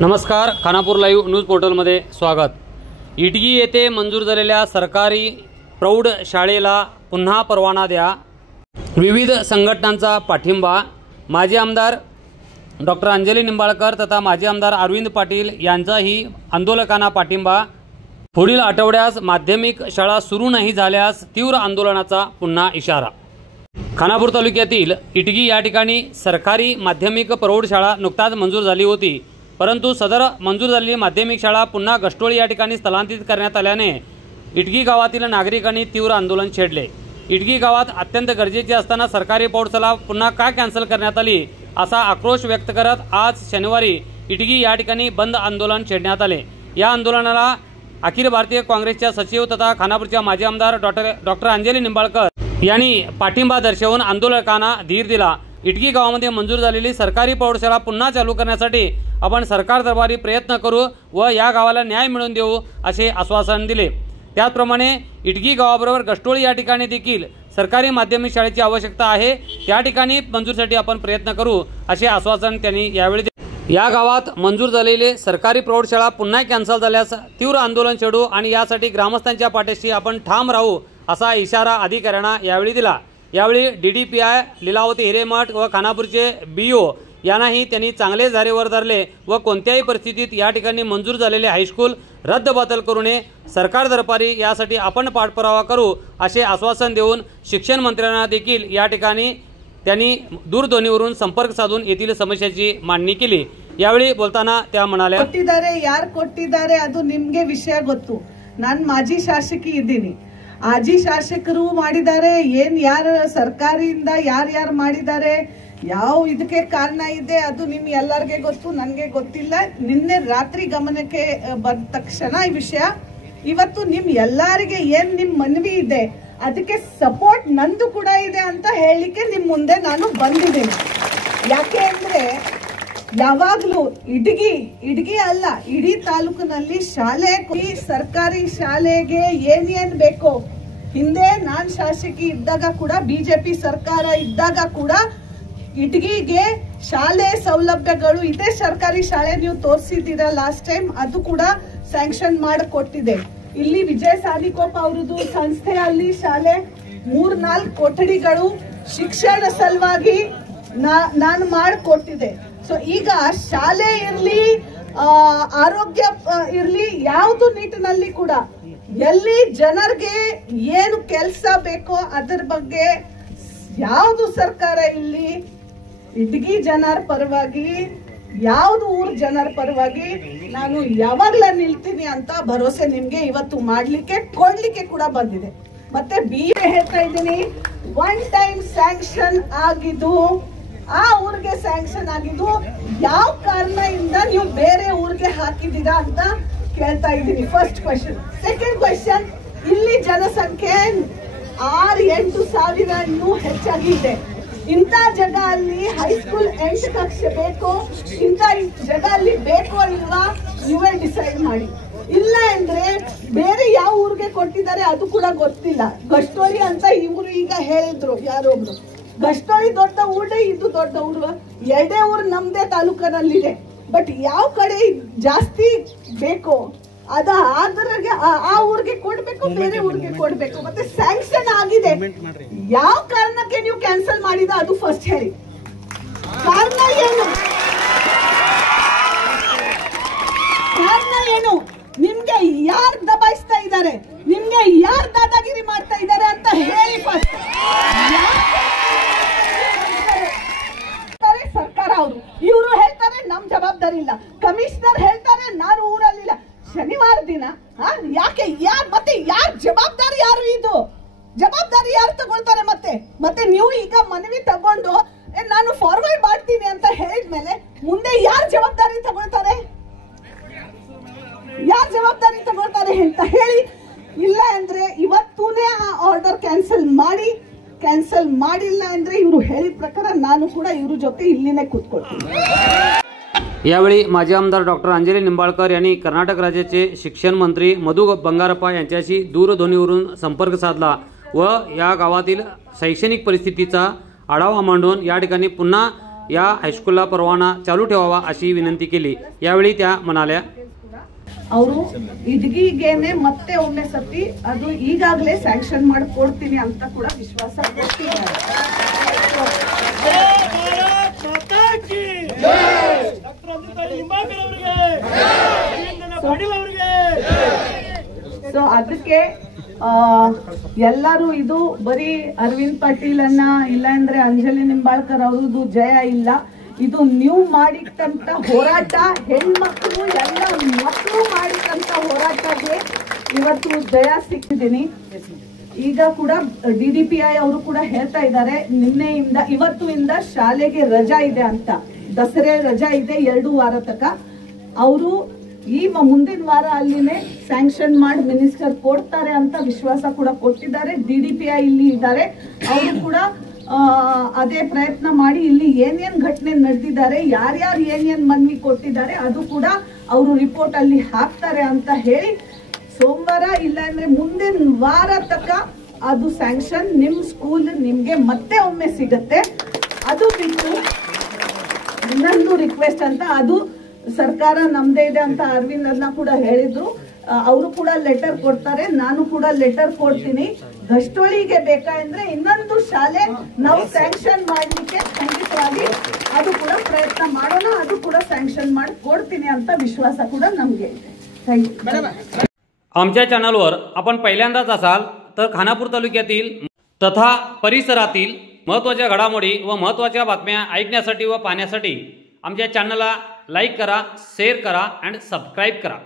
नमस्कार, Khanapur live news पोर्टलमध्ये स्वागत। इटगी येथे मंजूर झालेल्या सरकारी प्रौढ शाळेला पुन्हा परवाना द्या, विविध संघटनांचा पाठिंबा। माजी आमदार डॉक्टर अंजली निंबाळकर तथा माजी आमदार अरविंद पाटील यांचाही आंदोलकांना पाठिंबा। पुढील आठवड्यात माध्यमिक शाळा सुरू नाही झाल्यास तीव्र आंदोलनाचा पुन्हा इशारा। खानापूर तालुक्यातील इटगी या ठिकाणी सरकारी माध्यमिक प्रौढ शाळा नुकताच मंजूर झाली होती, परंतु सदर मंजूर झालेली माध्यमिक शाळा पुन्हा गष्टोळी या ठिकाणी स्थलांतरित करण्यात आल्याने इटगी गावातील नागरिकांनी तीव्र आंदोलन छेडले। इटगी गावात अत्यंत गरजेची असताना सरकारी प्रौढशाळा पुन्हा का कॅन्सल करण्यात आली असा आक्रोश व्यक्त करत आज शनिवारी इटगी या ठिकाणी बंद आंदोलन छेडण्यात आले। या आंदोलनाला अखिल भारतीय काँग्रेसच्या सचिव तथा खानापूरच्या माजी आमदार डॉक्टर अंजली निंबाळकर यांनी पाठिंबा दर्शवून आंदोलकांना धीर दिला। इटगी गावामध्ये मंजूर झालेली सरकारी प्रौढशाळा पुन्हा चालू करण्यासाठी आपण सरकार दरबारी प्रयत्न करू व या गावाला न्याय मिळवून देऊ असे आश्वासन दिले। त्याचप्रमाणे इटगी गावाबरोबर गष्टोळी या ठिकाणी देखील सरकारी माध्यमिक शाळेची आवश्यकता आहे, त्या ठिकाणी मंजूरसाठी आपण प्रयत्न करू असे आश्वासन त्यांनी यावेळी दिले। या गावात मंजूर झालेले सरकारी प्रौढशाळा पुन्हा कॅन्सल झाल्यास तीव्र आंदोलन छेडू आणि यासाठी ग्रामस्थांच्या पाठीशी आपण ठाम राहू असा इशारा अधिकाऱ्यांना यावेळी दिला। यावेळी डीडीपीआय लीलावती हिरेमठ व खानापूरचे बीओ यांनाही त्यांनी चांगले झारेवर धरले व कोणत्याही परिस्थितीत या ठिकाणी मंजूर झालेले हायस्कूल रद्दबातल करू नये, सरकार दरबारी यासाठी आपण पाठपुरावा करू असे आश्वासन देऊन शिक्षण मंत्र्यांना देखील या ठिकाणी त्यांनी दूरध्वनीवरून संपर्क साधून येथील समस्याची मांडणी केली। यावेळी बोलताना त्या म्हणाल्या, ಯಾರು ಕೊಟ್ಟಿದ್ದಾರೆ ಅದು ನಿಮಗೆ ವಿಷಯ ಗೊತ್ತು। ನಾನು ಮಾಜಿ ಶಾಸಕಿ ಇದ್ದೀನಿ, ಆಜಿ ಶಾಸಕರು ಮಾಡಿದ್ದಾರೆ, ಏನ್ ಯಾರು ಸರ್ಕಾರದಿಂದ ಯಾರ್ಯಾರು ಮಾಡಿದ್ದಾರೆ, ಯಾವ ಇದಕ್ಕೆ ಕಾರಣ ಇದೆ ಅದು ನಿಮ್ ಎಲ್ಲರಿಗೆ ಗೊತ್ತು, ನನಗೆ ಗೊತ್ತಿಲ್ಲ। ನಿನ್ನೆ ರಾತ್ರಿ ಗಮನಕ್ಕೆ ಬಂದ ತಕ್ಷಣ ಈ ವಿಷಯ ಇವತ್ತು ನಿಮ್ ಎಲ್ಲರಿಗೆ ಏನ್ ನಿಮ್ ಮನವಿ ಇದೆ ಅದಕ್ಕೆ ಸಪೋರ್ಟ್ ನಂದು ಕೂಡ ಇದೆ ಅಂತ ಹೇಳಿಕೆ ನಿಮ್ ಮುಂದೆ ನಾನು ಬಂದಿದ್ದೀನಿ। ಯಾಕೆ ಅಂದ್ರೆ ಯಾವಾಗ್ಲೂ ಇಡಗಿ ಅಲ್ಲ ಇಡೀ ತಾಲೂಕಿನಲ್ಲಿ ಶಾಲೆ ಸರ್ಕಾರಿ ಶಾಲೆಗೆ ಏನೇನ್ ಬೇಕೋ, ಹಿಂದೆ ನಾನ್ ಶಾಸಕಿ ಇದ್ದಾಗ ಕೂಡ ಬಿಜೆಪಿ ಸರ್ಕಾರ ಇದ್ದಾಗ ಕೂಡ ಇಟಗಿಗೆ ಶಾಲೆ ಸೌಲಭ್ಯಗಳು ಇದೇ ಸರ್ಕಾರಿ ಶಾಲೆ ನೀವು ತೋರಿಸಿದ್ದೀರಾ ಲಾಸ್ಟ್ ಟೈಮ್, ಅದು ಕೂಡ ಸ್ಯಾಂಕ್ಷನ್ ಮಾಡಿ ಕೊಟ್ಟಿದೆ। ಇಲ್ಲಿ ವಿಜಯ ಸಾಲಿಕೋಪ್ ಅವರದು ಸಂಸ್ಥೆ ಅಲ್ಲಿ ಶಾಲೆ 3-4 ಕೊಠಡಿಗಳು ಶಿಕ್ಷಣ ಸಲುವಾಗಿ ನಾನು ಮಾಡಿಕೊಟ್ಟಿದೆ। ಸೊ ಈಗ ಶಾಲೆ ಇರ್ಲಿ ಆರೋಗ್ಯ ಇರ್ಲಿ ಯಾವುದು ನಿಟ್ಟಿನಲ್ಲಿ ಕೂಡ ಎಲ್ಲಿ ಜನರಿಗೆ ಏನು ಕೆಲಸ ಬೇಕೋ ಅದರ ಬಗ್ಗೆ ಯಾವುದು ಸರ್ಕಾರ ಇಲ್ಲಿ ಇಟಗಿ ಜನರ ಪರವಾಗಿ ಯಾವುದು ಊರ್ ಜನರ ಪರವಾಗಿ ನಾನು ಯಾವಾಗ್ಲ ನಿಲ್ತೀನಿ ಅಂತ ಭರವಸೆ ನಿಮ್ಗೆ ಇವತ್ತು ಮಾಡ್ಲಿಕ್ಕೆ ಕೊಡ್ಲಿಕ್ಕೆ ಕೂಡ ಬಂದಿದೆ। ಮತ್ತೆ ಹೇಳ್ತಾ ಇದ್ದೀನಿ, 1 ಟೈಮ್ ಸ್ಯಾಂಕ್ಷನ್ ಆಗಿದ್ದು ಆ ಊರಿಗೆ ಸ್ಯಾಂಕ್ಷನ್ ಆಗಿದ್ದು ಯಾವ ಕಾರಣದಿಂದ ನೀವು ಬೇರೆ ಊರಿಗೆ ಹಾಕಿದ್ದೀರಾ ಅಂತ ಕೇಳ್ತಾ ಇದ್ದೀನಿ, ಫಸ್ಟ್ ಕ್ವೆಶ್ಚನ್। ಸೆಕೆಂಡ್ ಕ್ವೆಶ್ಚನ್, ಇಲ್ಲಿ ಜನಸಂಖ್ಯೆ 6-8 ಸಾವಿರ ಇನ್ನೂ ಹೆಚ್ಚಾಗಿದೆ। ಇಂಥ ಜಾಗ ಅಲ್ಲಿ ಹೈಸ್ಕೂಲ್ 8 ಕಕ್ಷೆ ಬೇಕು, ಇಂಥ ಜಾಗ ಅಲ್ಲಿ ಬೇಕೋ ಇಲ್ವಾ ನೀವೇ ಡಿಸೈಡ್ ಮಾಡಿ। ಇಲ್ಲ ಅಂದ್ರೆ ಬೇರೆ ಯಾವ ಊರಿಗೆ ಕೊಟ್ಟಿದ್ದಾರೆ ಅದು ಕೂಡ ಗೊತ್ತಿಲ್ಲ। ಗಷ್ಟೋಳಿ ಅಂತ ಇವರು ಈಗ ಹೇಳಿದ್ರು ಯಾರೊಬ್ರು, ಗಷ್ಟೋಳಿ ದೊಡ್ಡ ಊರೇ, ಇದು ದೊಡ್ಡ ಊರು, ಎರಡೇ ಊರು ನಮ್ದೇ ತಾಲೂಕಿನಲ್ಲಿದೆ। ಬಟ್ ಯಾವ ಕಡೆ ಜಾಸ್ತಿ ಬೇಕೋ ಅದ ಆದ್ರಾಗೆ ಆ ಊರಿಗೆ ಕೊಡ್ಬೇಕು, ಬೇರೆ ಊರಿಗೆ ಕೊಡ್ಬೇಕು। ಮತ್ತೆ ಸ್ಯಾಂಕ್ಷನ್ ಆಗಿದೆ, ಯಾವ ಕಾರಣಕ್ಕೆ ನೀವು ಕ್ಯಾನ್ಸಲ್ ಮಾಡಿದ ಅದು ಫಸ್ಟ್ ಹೇಳಿ, ಕಾರಣ ಏನು? ಕಾರಣ ಏನು? ನಿಮ್ಗೆ ಯಾರು ದಬಾಯಿಸ್ತಾ ಇದ್ದಾರೆ, ನಿಮ್ಗೆ ಯಾರು ದಾದಾಗಿರಿ ಮಾಡ್ತಾ ಇದ್ದಾರೆ ಅಂತ ಹೇಳಿ ಫಸ್ಟ್। ಸರ್ಕಾರ ಅವರು ಇವರು ಹೇಳ್ತಾರೆ ನಮ್ ಜವಾಬ್ದಾರಿ ಇಲ್ಲ, ಕಮಿಷನರ್ ಹೇಳ್ತಾರೆ ನಾನು ಊರಲ್ಲಿಲ್ಲ। ಶನಿವಾರ ದಿನ ಯಾಕೆ ಮತ್ತೆ ಯಾರು ಜವಾಬ್ದಾರಿ, ಯಾರು ಇದು ಜವಾಬ್ದಾರಿ ಯಾರು ತಗೊಳ್ತಾರೆ? ಮತ್ತೆ ನೀವು ಈಗ ಮನವಿ ತಗೊಂಡು ನಾನು ಫಾರ್ವರ್ಡ್ ಮಾಡ್ತೀನಿ ಅಂತ ಹೇಳಿದ್ಮೇಲೆ ಮುಂದೆ ಯಾರು ಜವಾಬ್ದಾರಿ ತಗೊಳ್ತಾರೆ? ಯಾರು ಜವಾಬ್ದಾರಿ ತಗೊಳ್ತಾರೆ ಅಂತ ಹೇಳಿ, ಇಲ್ಲ ಅಂದ್ರೆ ಇವತ್ತೂನೇ ಆ ಆರ್ಡರ್ ಕ್ಯಾನ್ಸಲ್ ಮಾಡಿ, ಕ್ಯಾನ್ಸಲ್ ಮಾಡಿಲ್ಲ ಅಂದ್ರೆ ಇವರು ಹೇಳಿದ ಪ್ರಕಾರ ನಾನು ಕೂಡ ಇವ್ರ ಜೊತೆ ಇಲ್ಲಿನೇ ಕೂತ್ಕೊಳ್ತೀನಿ। यावेळी माजी आमदार डॉक्टर अंजली निंबाळकर यांनी कर्नाटक राज्याचे शिक्षण मंत्री मधु बंगारप्पा यांच्याशी दूरध्वनीवरून संपर्क साधला व या गावातील शैक्षणिक परिस्थितीचा आढावा मांडून या ठिकाणी पुन्हा या हायस्कूलला परवाना चालू ठेवावा अशी विनंती केली। यावेळी त्या म्हणाल्या, ಅವರು ಇದ್ಗೀಗೇನೆ ಮತ್ತೆ ಒಮ್ಮೆ ಸತಿ ಅದು ಈಗಾಗಲೇ ಸ್ಯಾಂಕ್ಷನ್ ಮಾಡಿ ಕೊಡ್ತೀನಿ ಅಂತ ಕೂಡ ವಿಶ್ವಾಸ ಕೊಟ್ಟಿದ್ದಾರೆ। ಸೊ ಅದಕ್ಕೆ ಎಲ್ಲರೂ ಇದು ಬರೀ ಅರವಿಂದ್ ಪಾಟೀಲ್ ಅನ್ನ ಇಲ್ಲ ಅಂದ್ರೆ ಅಂಜಲಿ ನಿಂಬಾಳ್ಕರ್ ಅವ್ರದ್ದು ಜಯ ಇಲ್ಲ, ಇದು ನೀವು ಮಾಡಿದಂತ ಹೋರಾಟ, ಹೆಣ್ಮಕ್ಳು ಎಲ್ಲ ಮಕ್ಕಳು ಮಾಡಿದಂತ ಹೋರಾಟಕ್ಕೆ ಇವತ್ತು ಜಯ ಸಿಕ್ಕಿದ್ದೀನಿ। ಈಗ ಕೂಡ DDPI ಅವರು ಕೂಡ ಹೇಳ್ತಾ ಇದ್ದಾರೆ ನಿನ್ನೆಯಿಂದ ಇವತ್ತಿನಿಂದ ಶಾಲೆಗೆ ರಜಾ ಇದೆ ಅಂತ, ದಸರೆ ರಜಾ ಇದೆ 2 ವಾರ ತನಕ। ಅವರು ಈ ಮುಂದಿನ ವಾರ ಅಲ್ಲಿನೇ ಸ್ಯಾಂಕ್ಷನ್ ಮಾಡಿ ಮಿನಿಸ್ಟರ್ ಕೊಡ್ತಾರೆ ಅಂತ ವಿಶ್ವಾಸ ಕೂಡ ಕೊಟ್ಟಿದ್ದಾರೆ। DDPI ಇಲ್ಲಿ ಇದ್ದಾರೆ, ಅವರು ಕೂಡ ಅದೇ ಪ್ರಯತ್ನ ಮಾಡಿ ಇಲ್ಲಿ ಏನೇನ್ ಘಟನೆ ನಡೆದಿದ್ದಾರೆ, ಯಾರ್ಯಾರು ಏನೇನ್ ಮನವಿ ಕೊಟ್ಟಿದ್ದಾರೆ ಅದು ಕೂಡ ಅವರು ರಿಪೋರ್ಟ್ ಅಲ್ಲಿ ಹಾಕ್ತಾರೆ ಅಂತ ಹೇಳಿ ಸೋಮವಾರ ಇಲ್ಲ ಅಂದ್ರೆ ಮುಂದಿನ ವಾರ ತನಕ ಅದು ಸ್ಯಾಂಕ್ಷನ್ ನಿಮ್ ಸ್ಕೂಲ್ ನಿಮ್ಗೆ ಮತ್ತೆ ಒಮ್ಮೆ ಸಿಗುತ್ತೆ। ಅದು ಬಿಟ್ಟು ಇನ್ನೊಂದು ರಿಕ್ವೆಸ್ಟ್ ಅಂತ, ಅದು ಸರ್ಕಾರ ನಮ್ದೇ ಇದೆ ಅಂತ ಅರವಿಂದ್ ಅನ್ನ ಕೂಡ ಹೇಳಿದ್ರು, ಅವರು ಕೂಡ ಲೆಟರ್ ಕೊಡ್ತಾರೆ, ನಾನು ಕೂಡ ಲೆಟರ್ ಕೊಡ್ತೀನಿ। ಗಷ್ಟೊಳಿಗೆ ಬೇಕಾದ್ರೆ ಇನ್ನೊಂದು ಶಾಲೆ ನಾವು ಸ್ಯಾಂಕ್ಷನ್ ಮಾಡ್ಲಿಕ್ಕೆ ಖಂಡಿತವಾಗಿ ಅದು ಕೂಡ प्रयत्न ಮಾಡೋಣ, ಅದು ಕೂಡ ಸ್ಯಾಂಕ್ಷನ್ ಮಾಡಿ ಕೊಡ್ತೀನಿ ಅಂತ ವಿಶ್ವಾಸ ಕೂಡ ನಮಗೆ ಇದೆ। Thank you. आमच्या चॅनलवर आपण पहिल्यांदाच असाल तर खानापूर तालुक्यातील तथा परिसरातील महत्त्वाच्या घडामोडी व महत्त्वाच्या बातम्या ऐकण्यासाठी व पाहण्यासाठी आमच्या चॅनलला लाईक करा, शेअर करा आणि सबस्क्राईब करा।